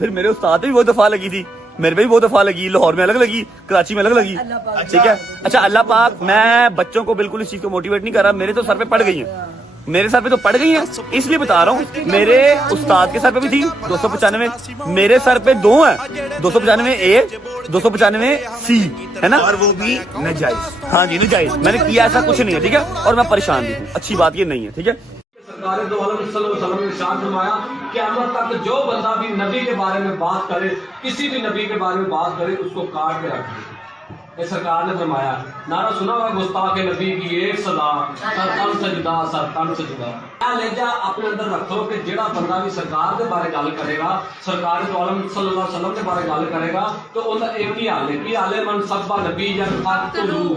پھر میرے استاد بھی بہت دفعہ لگی تھی، میرے پہ بھی بہت دفعہ لگی، لاہور میں الگ لگی، کراچی میں الگ لگی، ٹھیک ہے. اچھا اللہ پاک، میں بچوں کو بالکل اس چیز کو موٹیویٹ نہیں کر رہا، میرے تو سر پہ پڑ گئی ہیں، میرے سر پہ تو پڑ گئی ہیں، اس لیے بتا رہا ہوں. میرے استاد کے سر پہ بھی تھی 295، میرے سر پہ دو ہیں، 295A 295C ہے نا، اور وہ بھی ناجائز. ہاں جی ناجائز. میں نے کیا ایسا کچھ نہیں ہے، ٹھیک ہے، اور میں پریشان بھی ہوں. اچھی بات یہ نہیں ہے، ٹھیک ہے. سرکار دو عالم صلی اللہ علیہ وسلم نے ارشاد فرمایا قیامت تک جو بندہ بھی نبی کے بارے میں بات کرے، کسی بھی نبی کے بارے میں بات کرے، اس کو کاٹ کے رکھ دے. یہ سرکار نے فرمایا. نعرہ سنا ہوگا گستاخ نبی کی ایک سزا، سر تن سجدہ، سر تن سجدہ. لہجہ اپنے اندر رکھو کہ جڑا بندہ بھی سرکار کے بارے گل کرے گا، سرکار دو عالم صلی اللہ علیہ وسلم کے بارے گل کرے گا، تو ان کا ایک ہی حال ہے کہ حال من سبا نبی یا فقتلوہ.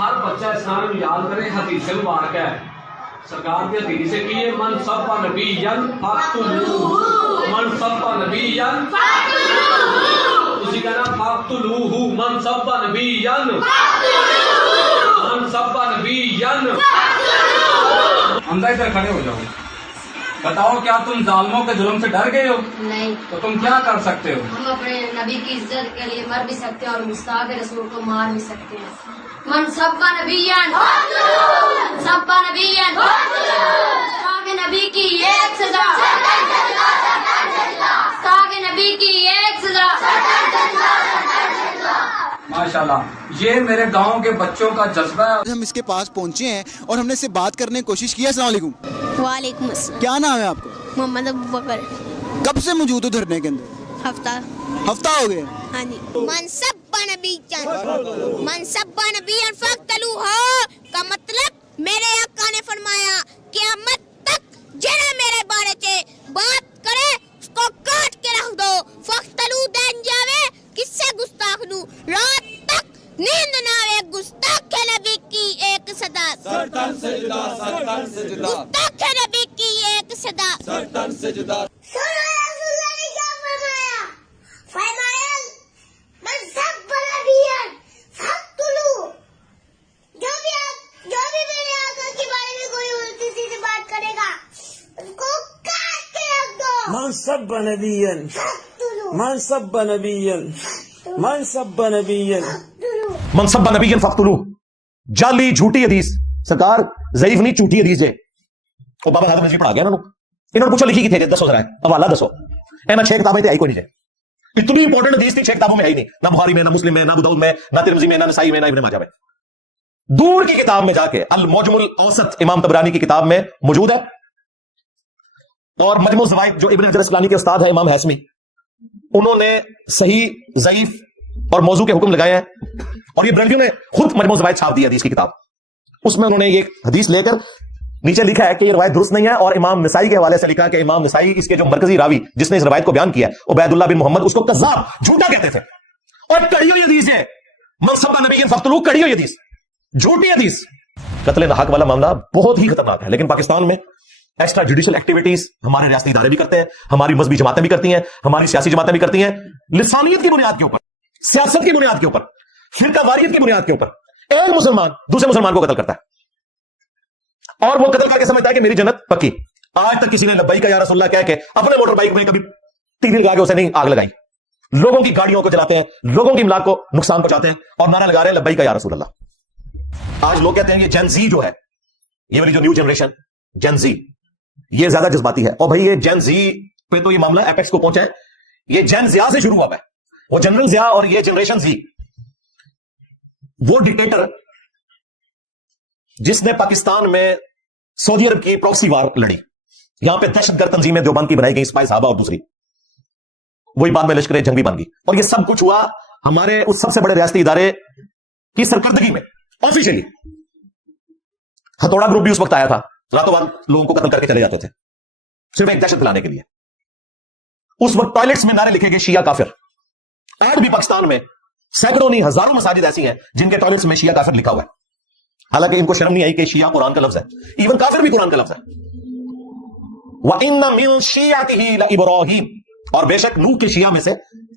ہر بچہ اسلام میں یاد کرے، حدیث مبارکہ ہے سرکار کی حدیث سے کی من سبا نبیًا فقتلوہ، من سبا نبیًا اسی کا نام فقتلوہ، من سبا نبیًا، من سبا نبیًا. حمزہ ادھر کھڑے ہو جاؤ. بتاؤ کیا تم ظالموں کے ظلم سے ڈر گئے ہو؟ نہیں. تو تم کیا کر سکتے ہو؟ ہم اپنے نبی کی عزت کے لیے مر بھی سکتے ہیں اور گستاخ رسول کو مار بھی سکتے ہیں. من سبا نبیًا، سبا نبیًا، گستاخ نبی کی ایک سزا، گستاخ نبی کی ایک سزا. ماشاءاللہ، یہ میرے گاؤں کے بچوں کا جذبہ ہے. ہم اس کے پاس پہنچے ہیں اور ہم نے اس سے بات کرنے کی کوشش کی ہے. السلام علیکم. وعلیکم السلام. کیا نام ہے آپ کا؟ محمد ابو بکر. کب سے موجود ہو دھرنے کے اندر؟ ہفتہ ہو گئے. ہاں جی. منصب نبی فقتلوہ کا مطلب میرے آقا نے فرمایا قیامت تک جڑا میرے بارے چ بات کرے اس کو کاٹ کے رکھ دو. فقتلو دین جاوے کس سے گستاخ نو، رات تک نیند نہ آوے گستاخ نبی کی ایک صدا، گستاخ نبی کی ایک صدا. منصب نبیًا، منصب نبیًا، منصب نبیًا. منصب نبی فقتلوہ، جعلی جھوٹی حدیث. سرکار ضعیف نہیں، جھوٹی حدیث ہے. وہ بابا حضرت نے پڑھا گیا انہوں نے پوچھو لکھی کی تھے دسو ذرا حوالہ دسو. میں 6 کتابیں آئی کوئی نہیں جائے. اتنی امپورٹنٹ حدیث تھی 6 کتابوں میں آئی نہیں، نہ بخاری میں، نہ مسلم میں، نہ ابو داؤد میں، نہ ترمذی میں، نہ نسائی میں، نہ ابن ماجہ میں. دور کی کتاب میں جا کے المعجم الاوسط امام طبرانی کی کتاب میں موجود ہے، اور مجموع الزوائد جو ابن حجر اسقلانی کے استاد ہے امام ہیثمی، انہوں نے صحیح، ضعیف اور موضوع کے حکم لگائے ہیں. اور یہ بریلویوں نے خود مجموع الزوائد چھاپ دی حدیث کی کتاب. اس میں انہوں نے یہ حدیث لے کر نیچے لکھا ہے کہ یہ روایت درست نہیں ہے، اور امام نسائی کے حوالے سے لکھا کہ امام نسائی اس کے جو مرکزی راوی جس نے اس روایت کو بیان کیا عبید اللہ بن محمد، اس کو کذاب، جھوٹا کہتے تھے. اور کڑی ہوئی حدیث ہے منصب نبی فقتلوہ، کڑی ہوئی حدیث، جھوٹی حدیث. قتل ناحق والا معاملہ بہت ہی خطرناک ہے. لیکن پاکستان میں ایکسٹرا جوڈیشل ایکٹیویٹیز ہمارے ریاستی ادارے بھی کرتے ہیں، ہماری مذہبی جماعتیں بھی کرتی ہیں، ہماری سیاسی جماعتیں بھی کرتی ہیں، لسانیت کی بنیاد کے اوپر، سیاست کی بنیاد کے اوپر، فرقہ واریت کی بنیاد کے اوپر. ایک مسلمان دوسرے مسلمان کو قتل کرتا ہے، اور وہ قتل کر کے سمجھتا ہے کہ میری جنت پکی. آج تک کسی نے لبیک یا رسول اللہ کہہ کے اپنے موٹر بائک میں کبھی تیر لگا کے اسے نہیں آگ لگائی. لوگوں کی گاڑیوں کو جلاتے ہیں، لوگوں کی املاک کو نقصان پہنچاتے ہیں، اور نعرہ لگا رہے ہیں لبیک یا رسول اللہ. آج لوگ کہتے ہیں یہ جین زی جو ہے، یہ والی جو نیو جنریشن جین زی، یہ زیادہ جذباتی ہے. اور بھائی یہ جین زی پہ تو یہ معاملہ ایپیکس کو پہنچا ہے. یہ جین زیا سے شروع ہوا ہے، وہ جنرل زیا اور یہ جنریشن زی. وہ ڈکٹیٹر جس نے پاکستان میں سعودی عرب کی پراکسی وار لڑی، یہاں پہ دہشت گرد تنظیمیں دیوبند کی بنائی گئی، سپاہی صحابہ اور دوسری، وہی بعد میں لشکر جنگ بھی بن گئی. اور یہ سب کچھ ہوا ہمارے اس سب سے بڑے ریاستی ادارے کی سرکردگی میں آفیشلی. ہتھوڑا گروپ بھی اس وقت آیا تھا، راتوں رات لوگوں کو قتل کر کے چلے جاتے تھے صرف ایک دہشت پھیلانے کے لیے. اس وقت ٹوائلٹس میں نعرے لکھے گئے شیعہ کافر. آج بھی پاکستان میں سینکڑوں نہیں ہزاروں مساجد ایسی ہیں جن کے ٹوائلٹس میں شیعہ کافر لکھا ہوا ہے، حالانکہ ان کو شرم نہیں آئی کہ شیعہ قرآن کا لفظ ہے. ایون کافر بھی قرآن کا لفظ ہے. وَإِنَّ مِن شِيَعَتِهِ لَإِبْرَاهِيمَ، اور بے شک نوح کے شیعہ میں سے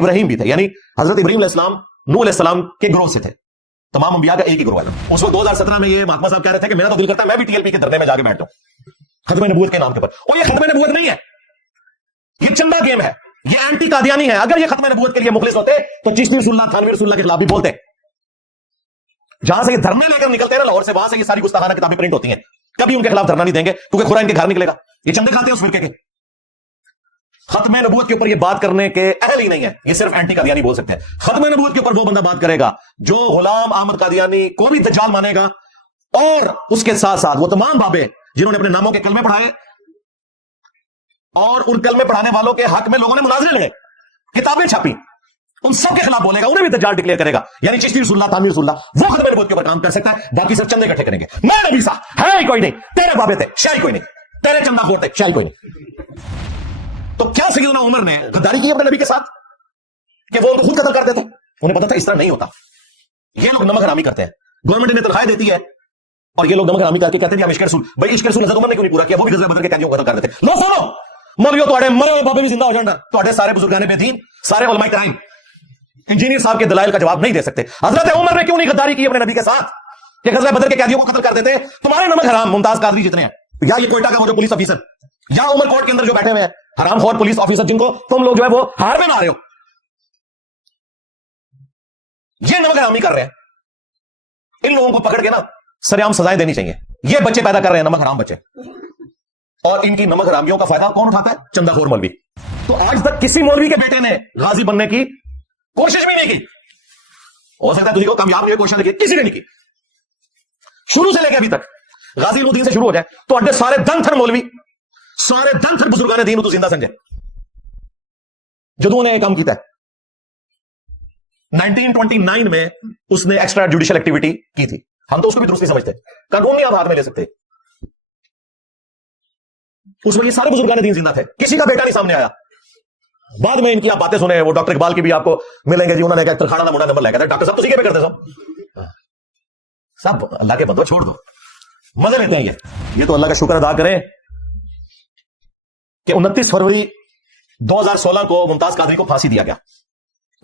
ابراہیم بھی تھے، یعنی حضرت ابراہیم علیہ السلام نوح علیہ السلام کے گروہ سے تھے. تمام انبیاء کا ایک ہی گروہ ہے. اس وقت 2017 میں یہ مہاتما صاحب کہہ رہے تھے کہ میرا تو دل کرتا ہے میں بھی ٹی ایل پی کے دھرنے میں جا کے بیٹھتا ہوں ختم نبوت کے نام کے اوپر. اور یہ ختم نبوت نہیں ہے، یہ چندہ گیم ہے. ये एंटी कादियानी है। अगर ये खत्म नबूवत के लिए मुखलिस होते तो चिश्ती रसूलुल्लाह, थानवी रसूलुल्लाह के खिलाफ भी बोलते। जहां से ये धरने लेकर निकलते हैं ना लाहौर से, वहां से ये सारी गुस्ताखाना किताबें प्रिंट होती हैं। कभी उनके खिलाफ धरना नहीं देंगे क्योंकि खुदा इनके घर निकलेगा। ये चंदे खाते हैं उस फिरके के। खत्म नबूवत के ऊपर ये बात करने के अहल ही नहीं है, ये सिर्फ एंटी कादियानी बोल सकते हैं। खत्म नबूवत के ऊपर वो बंदा बात करेगा जो गुलाम अहमद कादियानी को भी दज्जाल मानेगा, और उसके साथ साथ वो तमाम बाबे जिन्होंने अपने नामों के कलमे पढ़ाए और उन कलमे पढ़ाने वालों के हक में लोगों ने मुनाजरे लड़े, किताबें छापी, उन सब के खिलाफ बोलेगा, उन्हें भी दज्जाल डिक्लेयर करेगा। यानी चिश्ती रसूलुल्लाह, थानवी रसूलुल्लाह वो खत्म नबूवत के ऊपर काम कर सकता है, बाकी सब चंदे इकट्ठे करेंगे। मैं नबी सा है ही कोई नहीं, तेरे बाबे थे शाही कोई नहीं, तेरे चंदा खोर थे शाही कोई नहीं। तो क्या सैयदना उमर ने गद्दारी की अपने नबी के साथ कि वो उनको खुद कत्ल करते थे? उन्हें पता था इस तरह नहीं होता। ये लोग नमक हरामी करते हैं, गवर्नमेंट इन्हें तनख्वाहें देती है और ये लोग नमक हरामी करके कहते हैं हम इश्क रसूल। भाई इश्क रसूल हज़रत उमर ने क्यों नहीं पूरा किया? वो भी गज़वे बदर के कैदियों को कत्ल कर रहे थे। लो सुनो, मौलवियों तुम्हारे मरे हुए बाबे भी जिंदा हो जाना, तुम्हारे सारे बुजुर्गाने बेदीन, सारे उलमाए कराइम इंजीनियर साहब के दलाइल का जवाब नहीं दे सकते। हजरत उमर ने क्यों नहीं गद्दारी की अपने नबी के साथ कि गज़वे बदर के कैदियों को कत्ल कर देते? तुम्हारे नमक हराम मुमताज कादरी जितने हैं, या ये कोयटा का वो जो पुलिस ऑफिसर, या उमर कोर्ट के अंदर जो बैठे हुए हैं हराम खोर पुलिस ऑफिसर जिनको तुम लोग जो है वो हार में मार रहे हो, ये नमक हरामी कर रहे हैं। इन लोगों को पकड़ के ना सरेआम सजाएं देनी चाहिए। ये बच्चे पैदा कर रहे हैं नमक हराम बच्चे, और इनकी नमक हरामियों का फायदा कौन उठाता है? चंदाखोर मौलवी। तो आज तक किसी मौलवी के बेटे ने गाजी बनने की कोशिश भी नहीं की। हो सकता है तुझे को कामयाब नहीं हुई, कोशिश नहीं की, किसी ने नहीं की। शुरू से लेकर अभी तक गाजी उद्दीन से शुरू हो जाए तो अड्डे सारे दंथर मौलवी, सारे दंथर बुजुर्गाने दीन तो जिंदा समझे जदू ने काम किया है। 1929 में उसने एक्स्ट्रा जुडिशियल एक्टिविटी की थी, हम तो उसको भी दुरुस्त नहीं समझते, कानून नहीं आप हाथ में ले सकते। उस वक्त ये सारे बुजुर्गाने दीन जिंदा थे, किसी का बेटा नहीं सामने आया। बाद में इनकी आप बातें सुने, वो डॉक्टर इकबाल की भी आपको मिलेंगे जी, उन्होंने तरखाना ना मुंडा नंबर लगा था, डॉक्टर साहब तो सीखे पे करते सब अल्लाह के बंदो, छोड़ दो, मजे लेते हैं ये तो अल्लाह का शुक्र अदा करें कि 29 फरवरी 2016 को मुमताज कादरी को फांसी दिया गया।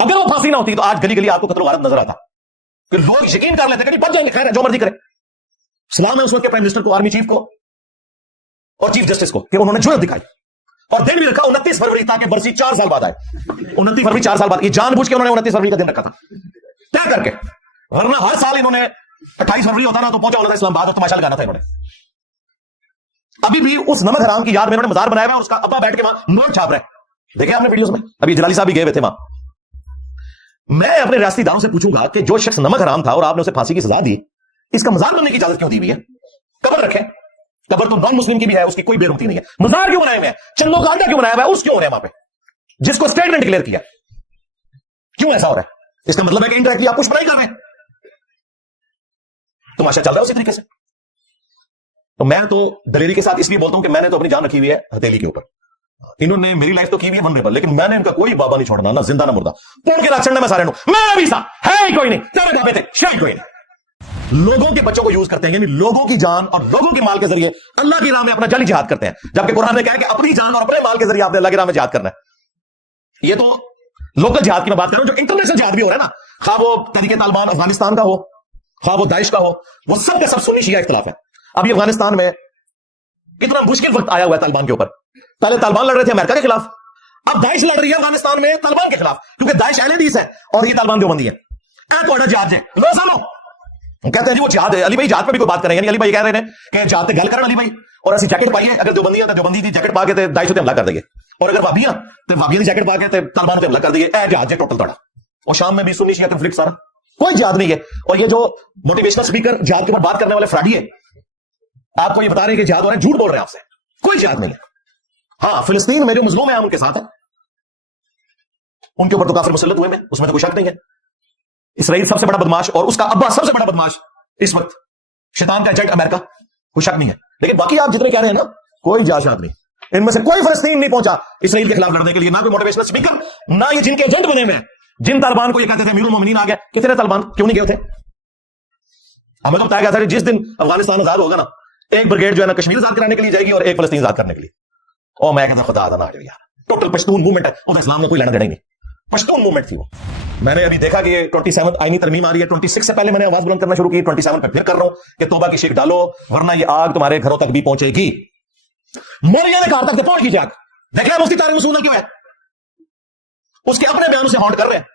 अगर वो फांसी ना होती तो आज गली गली आपको कत्ल वारत नजर आता कि लोग यकीन कर लेते कि बच जाएंगे, खैर है जो मर्जी करे। सलाम है उस वक्त के प्राइम मिनिस्टर को, आर्मी चीफ को और चीफ जस्टिस को कि उन्होंने जुर्रत दिखाई और दिन भी रखा 29 फरवरी, ताकि बरसी 4 साल बाद आए। 29 फरवरी 4 साल बाद, ये जानबूझ के उन्होंने 29 फरवरी का दिन रखा था तय करके, वरना हर साल इन्होंने 28 फरवरी होता ना तो पहुंचा होना था इस्लामाबाद और तमाशा लगाना था इन्होंने। अभी भी उस नमक हराम की याद में इन्होंने मजार बनाया हुआ है, उसका अब्बा बैठ के वहां नोट छाप रहे हैं, देखे आपने वीडियोस में, अभी जलाली साहब भी गए हुए थे वहां। मैं अपने रियासतीदारों से पूछूंगा कि जो शख्स नमक हराम था और आपने उसे फांसी की सजा दी, इसका मजार बनने की इजाजत क्यों दी हुई है? कब्र रखें, कब्र तो नॉन मुस्लिम की भी है, उसकी कोई बेरुखती नहीं है। मजार क्यों बनाए हुए हैं? चंदों का अड्डा क्यों बनाया हुआ है? उस क्यों हो रहा है वहां पे, जिसको स्टेट ने डिक्लेयर किया? क्यों ऐसा हो रहा है? इसका मतलब है कि इंडायरेक्टली आप कुछ बनाई कर रहे हैं, तमाशा चल रहा है उसी तरीके से। तो मैं तो दलेरी के साथ इसलिए बोलता हूं कि मैंने तो अपनी जान रखी हुई है हथेली के ऊपर। इन्होंने मेरी लाइफ तो की हुई है वनरेबल, लेकिन मैंने इनका कोई बाबा नहीं छोड़ना, ना जिंदा ना मुर्दा, पूर्ण के रात चढ़ना मैं सारे मैं भी सा है ही कोई नहीं, तेरे बाबे थे शायद कोई नहीं। लोगों के बच्चों को यूज करते हैं, यानी लोगों की जान और लोगों के माल के जरिए अल्लाह की राह में अपना जाली जिहाद करते हैं, जबकि कुरान ने कहा कि अपनी जान और अपने माल के जरिए आपने अल्लाह की राह में जिहाद करना है। ये तो लोकल जिहाद की मैं बात कर रहा हूं, जो इंटरनेशनल जिहाद भी हो रहा है ना, खा वो तहरीके तालिबान अफगानिस्तान का हो, खा वो दाइश का हो, वो सब के सब सुन्नी शिया इख्तिलाफ है। अभी अफगानिस्तान में कितना मुश्किल वक्त आया हुआ है तालिबान के ऊपर। पहले तालिबान लड़ रहे थे अमेरिका के खिलाफ, अब दाइश लड़ रही है अफगानिस्तान में तालिबान के खिलाफ, क्योंकि दाइश अहले हदीस है और ये तालिबान देवबंदी है। थोड़ा जिहाद है, लो सुनो, कहते हैं जी वो जिहाद है। अली भाई जिहाद पे भी कोई बात करेंगे नहीं, अली भाई कह रहे हैं कि जिहाद ते गल करन अली भाई, और ऐसी जैकेट पाइए, अगर देवबंदी है तो देवबंदी की जैकेट पा के ते दाइश ते हमला कर देंगे, और अगर वाबियां तो वाबियां की जैकेट पा के ते तालिबान पे हमला कर देंगे। ए जिहाद है टोटल तोड़ा। और शाम में भी सुन्नी शिया कॉन्फ्लिक्ट सारा, कोई जिहाद नहीं है। और ये जो मोटिवेशनल स्पीकर जिहाद के ऊपर बात करने वाले फ्रॉडी है, आपको ये बता रहे हैं कि जिहाद हो रहा है, झूठ बोल रहे हैं आपसे, कोई जिहाद नहीं है। हाँ, फिलिस्तीन में जो मजलूम है हम उनके साथ है, उनके ऊपर तो काफिर मुसल्लत हुए में, उसमें तो कोई शक नहीं है। इसराइल सबसे बड़ा बदमाश और उसका अब्बा सबसे बड़ा बदमाश इस वक्त, शैतान का एजेंट अमेरिका, कोई शक नहीं है। लेकिन बाकी आप जितने कह रहे हैं ना, कोई जाशाद नहीं, इनमें से कोई फिलिस्तीन नहीं पहुंचा इसराइल के खिलाफ लड़ने के लिए, ना कोई मोटिवेशनल स्पीकर, ना ये जिनके एजेंट बने हुए हैं। जिन तालिबान को ये कहते थे अमीरुल मोमिनीन आ गया, कितने तालिबान क्यों नहीं गए थे? हमें तो बताया गया था जिस दिन अफगानिस्तान आजाद होगा ना, एक ब्रिगेड जो है ना कश्मीर आजाद कराने के लिए जाएगी और एक फलस्तीन आजाद करने के लिए। और मैं कहता खुदा आजाद ना यार, टोटल पश्तून मूवमेंट है, और इस्लाम में कोई लेना देना ही नहीं, पश्तून मूवमेंट थी वो। मैंने अभी देखा कि 27 आईनी तरमीम आ रही है, 26 से पहले मैंने आवाज बुलंद करना शुरू की, 27 पे फिर कर रहा हूं कि तौबा की शिक डालो, वरना ये आग तुम्हारे घरों तक भी पहुंचेगी। मौलिया ने कहा तक पहुंच की आग। देख लिया मुफ्ती तारिक मसूद क्यों है, उसके अपने बयान से हॉन्ट कर रहे हैं।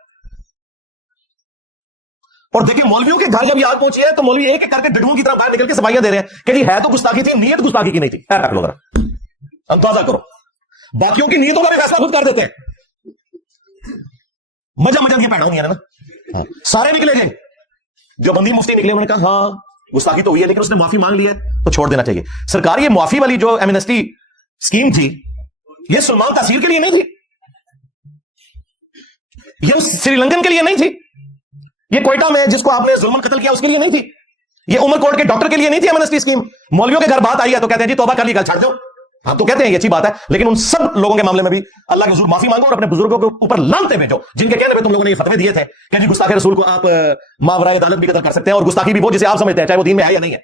और देखिए मौलवियों के घर जब ये आग पहुंची है तो मौलवी एक एक करके डिडुओं की तरह बाहर निकल के सफाइयां दे रहे हैं कि जी है तो गुस्ताखी थी, नीयत गुस्ताखी की नहीं थी। रख लो जरा, अंदाजा करो, बाकियों की नीयतों का भी फैसला खुद कर देते हैं। मजा मजा की पैड़ा हुई है ना, सारे निकले गए। जो बंदी मुफ्ती निकले उन्होंने कहा हाँ गुस्ताखी तो हुई है लेकिन उसने माफी मांग ली है तो छोड़ देना चाहिए। सरकार ये माफी वाली जो एमनेस्टी स्कीम थी ये सलमान तासीर के लिए नहीं थी, ये श्रीलंकन के लिए नहीं थी, ये कोयटा में जिसको आपने जुल्मन कत्ल किया उसके लिए नहीं थी, ये उमरकोट के डॉक्टर के लिए नहीं थी एमनेस्टी स्कीम। मौलवियों के घर बात आई है तो कहते हैं जी तौबा कर ली, कल छाड़ दो। आप तो कहते हैं ये अच्छी बात है, लेकिन उन सब लोगों के मामले में भी अल्लाह के हुजूर माफी मांगो और अपने बुजुर्गों के ऊपर लानते भेजो जिनके कहने पे तुम लोगों ने ये फतवे दिए थे कि जी गुस्ताखे रसूल को आप मावराए अदालत भी कत्ल कर सकते हैं, और गुस्ताखी भी वो जिसे आप समझते हैं चाहे वो दीन में है या नहीं है।